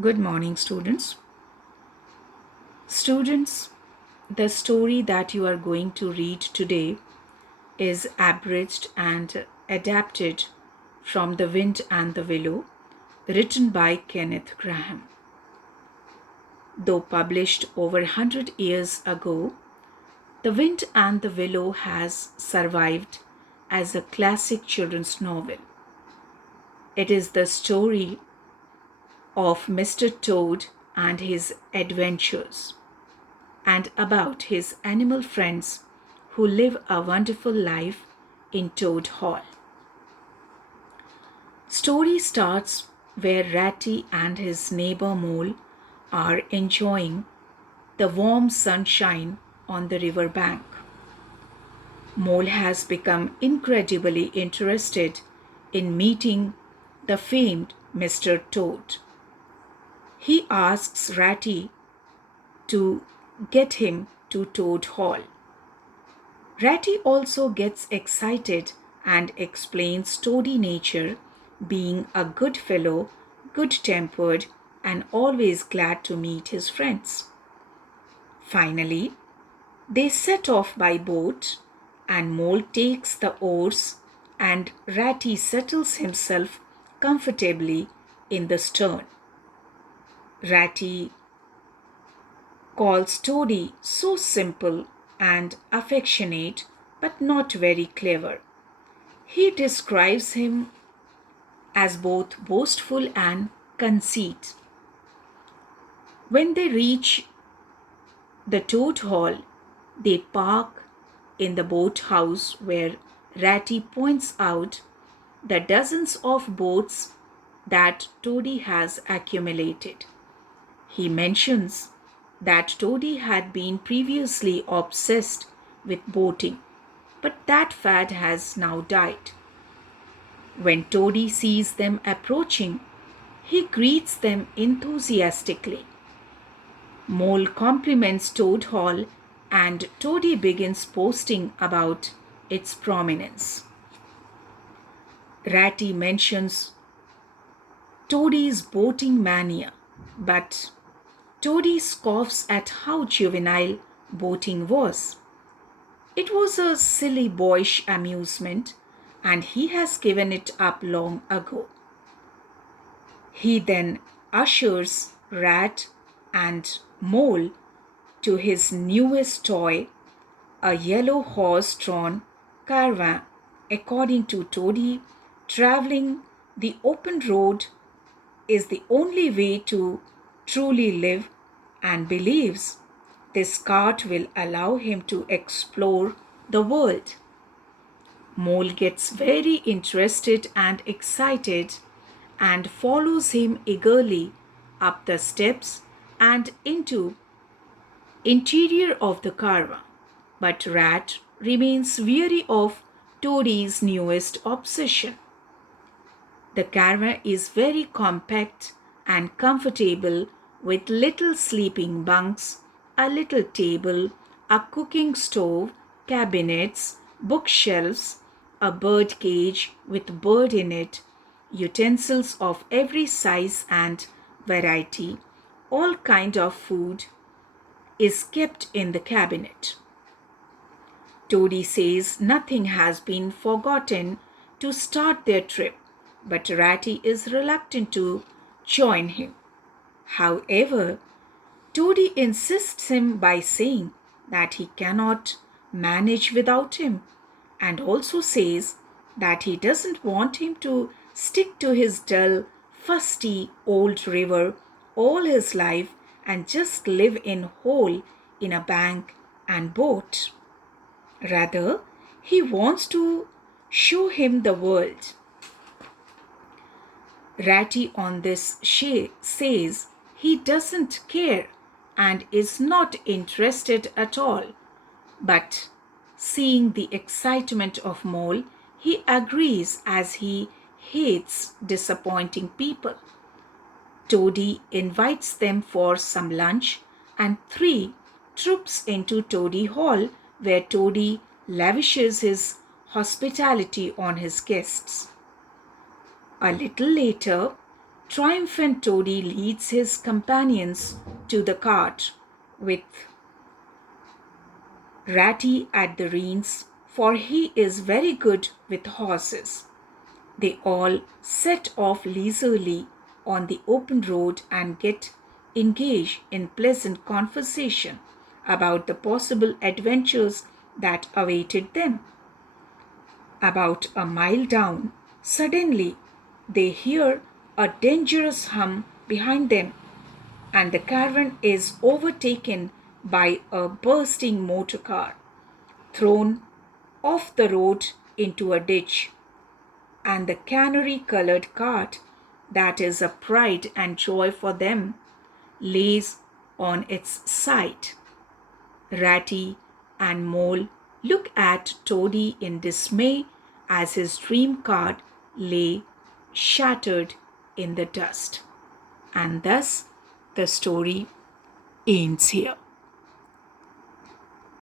Good morning, students. Students, the story that you are going to read today is abridged and adapted from The Wind and the Willow, written by Kenneth Grahame. Though published over 100 years ago, The Wind and the Willow has survived as a classic children's novel. It is the story of Mr. Toad and his adventures, and about his animal friends who live a wonderful life in Toad Hall. Story starts where Ratty and his neighbor Mole are enjoying the warm sunshine on the river bank. Mole has become incredibly interested in meeting the famed Mr. Toad. He asks Ratty to get him to Toad Hall. Ratty also gets excited and explains Toady nature, being a good fellow, good-tempered, and always glad to meet his friends. Finally, they set off by boat, and Mole takes the oars, and Ratty settles himself comfortably in the stern. Ratty calls Toady so simple and affectionate, but not very clever. He describes him as both boastful and conceit. When they reach the Toad Hall, they park in the boathouse where Ratty points out the dozens of boats that Toady has accumulated. He mentions that Toady had been previously obsessed with boating, but that fad has now died. When Toady sees them approaching, he greets them enthusiastically. Mole compliments Toad Hall, and Toady begins boasting about its prominence. Ratty mentions Toady's boating mania, but Toady scoffs at how juvenile boating was. It was a silly boyish amusement, and he has given it up long ago. He then ushers Rat and Mole to his newest toy, a yellow horse-drawn caravan. According to Toady, traveling the open road is the only way to truly live, and believes this cart will allow him to explore the world. Mole gets very interested and excited and follows him eagerly up the steps and into interior of the caravan. But Rat remains weary of Toadie's newest obsession. The caravan is very compact and comfortable, with little sleeping bunks, a little table, a cooking stove, cabinets, bookshelves, a bird cage with bird in it, utensils of every size and variety, all kind of food is kept in the cabinet. Toady says nothing has been forgotten to start their trip, but Ratty is reluctant to join him. However, Toady insists him by saying that he cannot manage without him, and also says that he doesn't want him to stick to his dull, fusty old river all his life and just live in hole in a bank and boat. Rather, he wants to show him the world. Ratty on this says he doesn't care and is not interested at all. But seeing the excitement of Mole, he agrees as he hates disappointing people. Toady invites them for some lunch, and three troops into Toady Hall, where Toady lavishes his hospitality on his guests. A little later, Triumphant Toady leads his companions to the cart with Ratty at the reins, for he is very good with horses. They all set off leisurely on the open road and get engaged in pleasant conversation about the possible adventures that awaited them. About a mile down, suddenly they hear a dangerous hum behind them, and the caravan is overtaken by a bursting motor car, thrown off the road into a ditch, and the canary colored cart, that is a pride and joy for them, lays on its side. Ratty and Mole look at Toady in dismay as his dream cart lay shattered in the dust. And thus the story ends here.